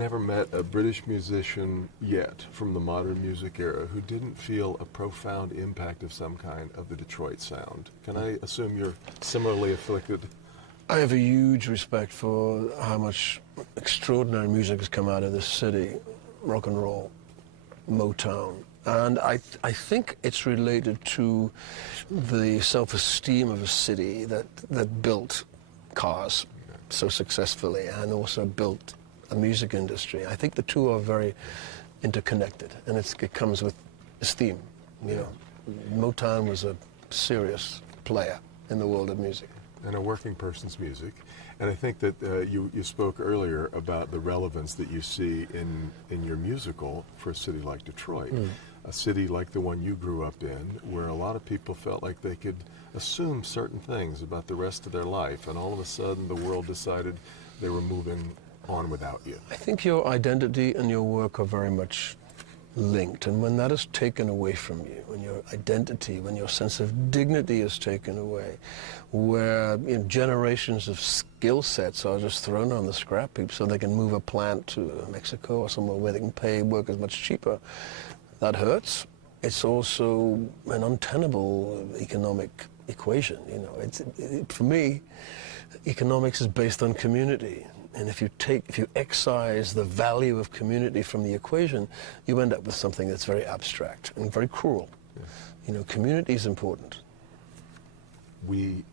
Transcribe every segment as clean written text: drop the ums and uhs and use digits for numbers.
Never met a British musician yet from the modern music era who didn't feel a profound impact of some kind of the Detroit sound. Can I assume you're similarly afflicted? I have a huge respect for how much extraordinary music has come out of this city. Rock and roll, Motown. And I think it's related to the self-esteem of a city that built cars so successfully and also built a music industry. I think the two are very interconnected, and it comes with esteem. You know, Motown was a serious player in the world of music. And a working person's music. And I think that you spoke earlier about the relevance that you see in your musical for a city like Detroit. A city like the one you grew up in, where a lot of people felt like they could assume certain things about the rest of their life, and all of a sudden the world decided they were moving on without you. I think your identity and your work are very much linked, and when that is taken away from you, when your identity, when your sense of dignity is taken away, where generations of skill sets are just thrown on the scrap heap so they can move a plant to Mexico or somewhere where they can pay workers much cheaper, that hurts. It's also an untenable economic equation. You know, for me, economics is based on community. And if you excise the value of community from the equation, you end up with something that's very abstract and very cruel. Yeah. You know, community is important. We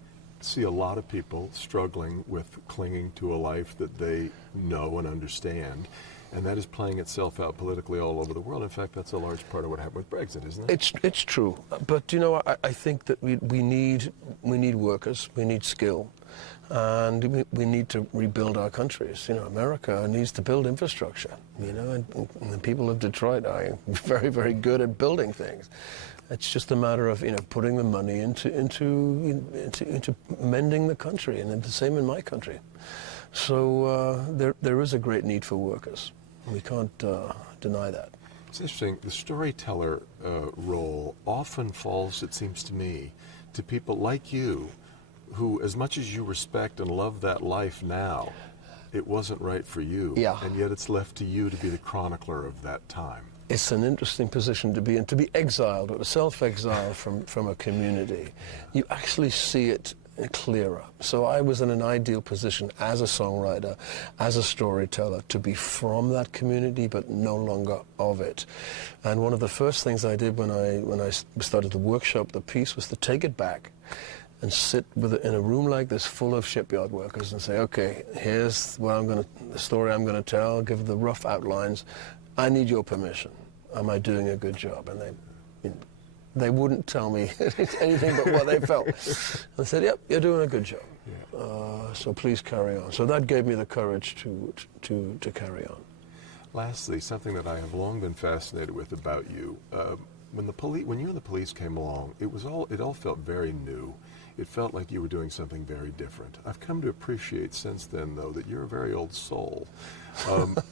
see a lot of people struggling with clinging to a life that they know and understand, and that is playing itself out politically all over the world. In fact, that's a large part of what happened with Brexit, isn't it? It's true, but you know, I think that we need workers, we need skill. And we need to rebuild our countries. You know, America needs to build infrastructure. You know, and the people of Detroit are very, very good at building things. It's just a matter of putting the money into mending the country, and the same in my country. So there is a great need for workers. We can't deny that. It's interesting. The storyteller role often falls, it seems to me, to people like you, who, as much as you respect and love that life now, it wasn't right for you. Yeah. And yet it's left to you to be the chronicler of that time. It's an interesting position to be in, to be exiled or self-exiled from a community. You actually see it clearer. So I was in an ideal position as a songwriter, as a storyteller, to be from that community but no longer of it. And one of the first things I did when I started to workshop the piece was to take it back and sit in a room like this full of shipyard workers and say, okay, here's the story I'm going to tell, give the rough outlines. I need your permission. Am I doing a good job? And they wouldn't tell me anything but what they felt. I said, yep, you're doing a good job. Yeah. So please carry on. So that gave me the courage to carry on. Lastly, something that I have long been fascinated with about you, when you and the police came along, it all felt very new. It felt like you were doing something very different. I've come to appreciate since then, though, that you're a very old soul.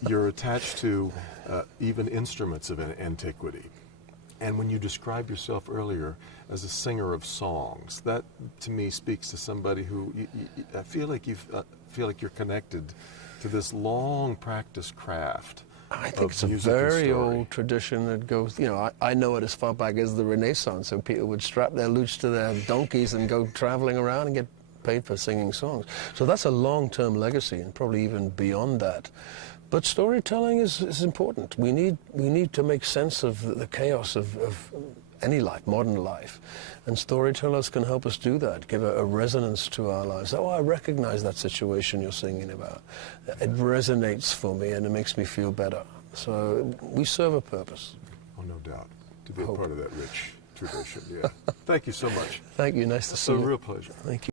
You're attached to even instruments of antiquity. And when you described yourself earlier as a singer of songs, that to me speaks to somebody who I feel like you're connected to this long practiced craft. I think it's a very old tradition that goes, I know it as far back as the Renaissance, so people would strap their lutes to their donkeys and go traveling around and get paid for singing songs. So that's a long-term legacy, and probably even beyond that. But storytelling is important. We need to make sense of the chaos of any life, modern life. And storytellers can help us do that, give a resonance to our lives. Oh, I recognize that situation you're singing about. It resonates for me and it makes me feel better. So we serve a purpose. Oh, no doubt. To be a part of that rich tradition, yeah. Thank you so much. Thank you. Nice to see you. It's a real pleasure. Thank you.